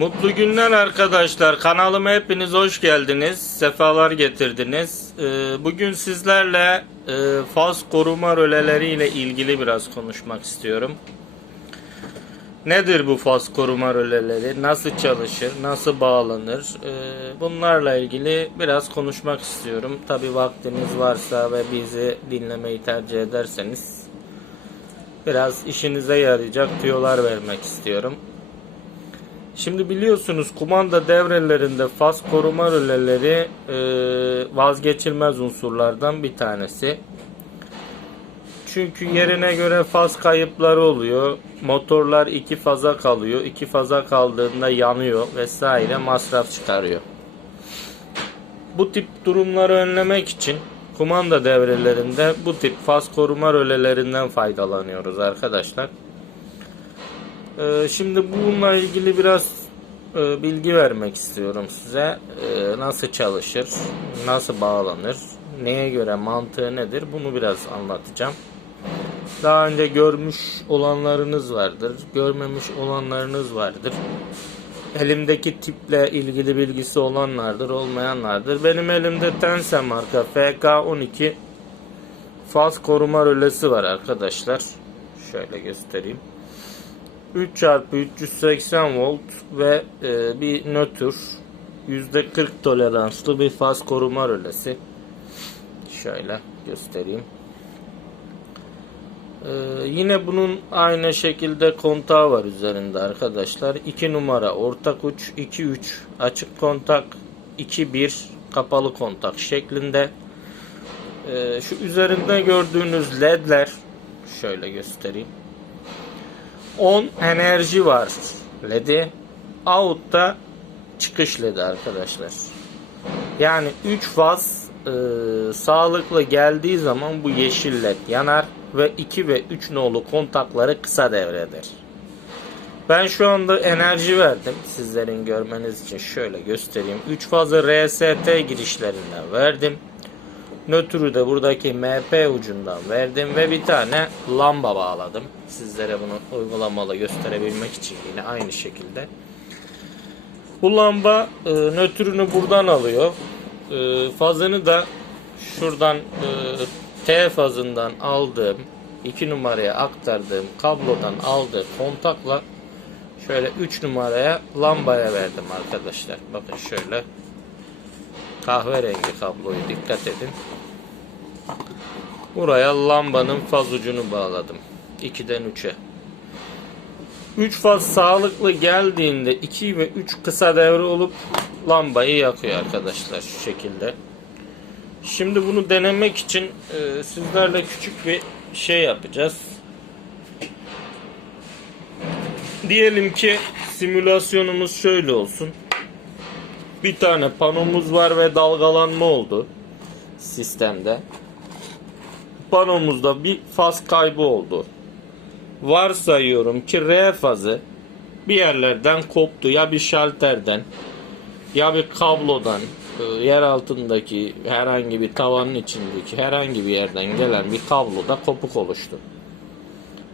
Mutlu günler arkadaşlar. Kanalıma hepiniz hoş geldiniz. Sefalar getirdiniz. Ee, Bugün sizlerle e, faz koruma röleleri ile ilgili biraz konuşmak istiyorum. Nedir bu faz koruma röleleri? Nasıl çalışır? Nasıl bağlanır? Ee, Bunlarla ilgili biraz konuşmak istiyorum. Tabi vaktiniz varsa ve bizi dinlemeyi tercih ederseniz biraz işinize yarayacak tüyolar vermek istiyorum. Şimdi biliyorsunuz kumanda devrelerinde faz koruma röleleri e, vazgeçilmez unsurlardan bir tanesi. Çünkü yerine göre faz kayıpları oluyor. Motorlar iki faza kalıyor. İki faza kaldığında yanıyor vesaire masraf çıkarıyor. Bu tip durumları önlemek için kumanda devrelerinde bu tip faz koruma rölelerinden faydalanıyoruz arkadaşlar. Ee, Şimdi bununla ilgili biraz e, bilgi vermek istiyorum size. Ee, Nasıl çalışır, nasıl bağlanır, neye göre mantığı nedir bunu biraz anlatacağım. Daha önce görmüş olanlarınız vardır, görmemiş olanlarınız vardır. Elimdeki tiple ilgili bilgisi olanlardır, olmayanlardır. Benim elimde Tense marka FK12 faz koruma rölesi var arkadaşlar. Şöyle göstereyim. 3 çarpı 380 volt ve e, bir nötr %40 toleranslı bir faz koruma rölesi. Şöyle göstereyim. E, yine bunun aynı şekilde kontağı var üzerinde arkadaşlar. 2 numara ortak uç, 2 3 açık kontak, 2 1 kapalı kontak şeklinde. E, şu üzerinde gördüğünüz ledler şöyle göstereyim. 10 enerji var ledi. Out'ta çıkış ledi arkadaşlar. Yani 3 faz e, sağlıklı geldiği zaman bu yeşil led yanar ve 2 ve 3 nolu kontakları kısa devredir. Ben şu anda enerji verdim sizlerin görmeniz için şöyle göstereyim. 3 fazı RST girişlerinden verdim. Nötrü de buradaki MP ucundan verdim ve bir tane lamba bağladım. Sizlere bunu uygulamalı gösterebilmek için yine aynı şekilde. Bu lamba e, nötrünü buradan alıyor. E, fazını da şuradan e, T fazından aldığım 2 numaraya aktardığım kablodan aldığım kontakla şöyle 3 numaraya lambaya verdim arkadaşlar. Bakın şöyle kahverengi kabloyu dikkat edin. Buraya lambanın faz ucunu bağladım. 2'den 3'e. 3 faz sağlıklı geldiğinde 2 ve 3 kısa devre olup lambayı yakıyor arkadaşlar şu şekilde. Şimdi bunu denemek için e, sizlerle küçük bir şey yapacağız. Diyelim ki simülasyonumuz şöyle olsun. Bir tane panomuz var ve dalgalanma oldu sistemde. Panomuzda bir faz kaybı oldu. Varsayıyorum ki R fazı bir yerlerden koptu ya bir şalterden ya bir kablodan e, yer altındaki herhangi bir tavanın içindeki herhangi bir yerden gelen bir kabloda kopuk oluştu.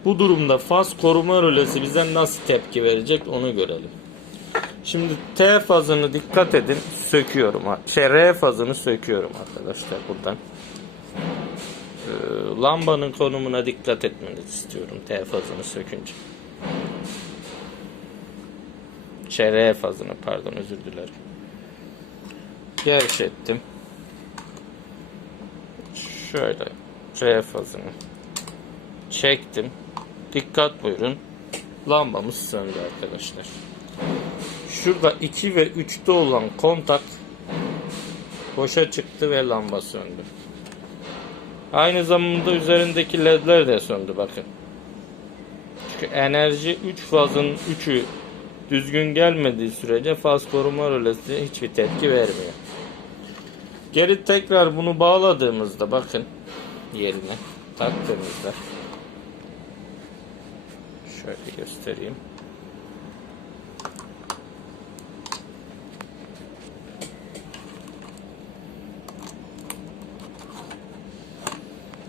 Bu durumda faz koruma rölesi bize nasıl tepki verecek onu görelim. Şimdi T fazını dikkat edin söküyorum. Şey R fazını söküyorum arkadaşlar buradan. Ee, lambanın konumuna dikkat etmenizi istiyorum T fazını sökünce. Şey R fazını pardon özür dilerim. Gevşettim. Şöyle R fazını çektim. Dikkat buyurun. Lambamız söndü arkadaşlar. Şurada 2 ve 3'te olan kontak boşa çıktı ve lamba söndü. Aynı zamanda üzerindeki ledler de söndü bakın. Çünkü enerji 3 fazın 3'ü düzgün gelmediği sürece faz koruma rölesi hiçbir tepki vermiyor. Geri tekrar bunu bağladığımızda bakın yerine taktığımızda şöyle göstereyim.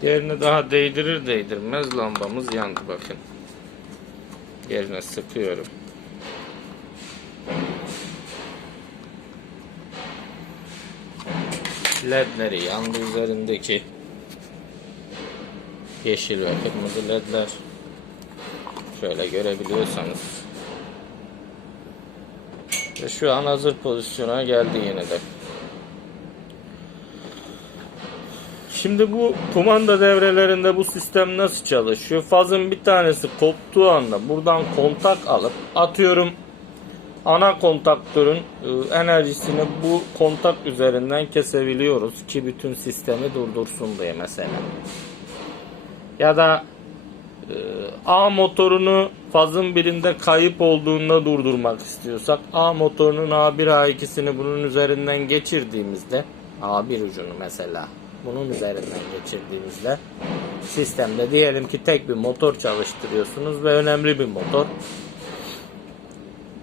Yerine daha değdirir değdirmez lambamız yandı bakın. Yerine sıkıyorum. ledleri yandı üzerindeki yeşil ve kırmızı ledler şöyle görebiliyorsanız ve şu an hazır pozisyona geldi yine de Şimdi bu kumanda devrelerinde bu sistem nasıl çalışıyor? Fazın bir tanesi koptuğu anda buradan kontak alıp atıyorum ana kontaktörün e, enerjisini bu kontak üzerinden kesebiliyoruz ki bütün sistemi durdursun diye mesela. Ya da e, A motorunu fazın birinde kayıp olduğunda durdurmak istiyorsak A motorunun A1 A2'sini bunun üzerinden geçirdiğimizde A1 ucunu mesela bunun üzerinden geçirdiğimizde sistemde diyelim ki tek bir motor çalıştırıyorsunuz ve önemli bir motor.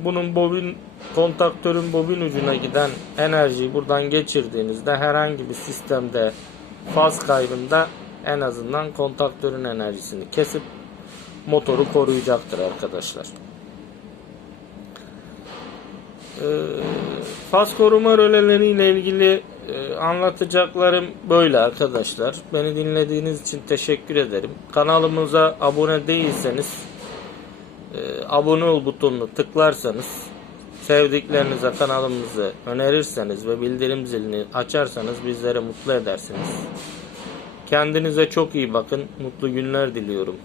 Bunun bobin kontaktörün bobin ucuna giden enerjiyi buradan geçirdiğinizde herhangi bir sistemde faz kaybında en azından kontaktörün enerjisini kesip motoru koruyacaktır arkadaşlar. Ee, faz koruma röleleriyle ilgili e, anlatacaklarım böyle arkadaşlar. Beni dinlediğiniz için teşekkür ederim. Kanalımıza abone değilseniz e, abone ol butonunu tıklarsanız sevdiklerinize kanalımızı önerirseniz ve bildirim zilini açarsanız bizleri mutlu edersiniz. Kendinize çok iyi bakın. Mutlu günler diliyorum.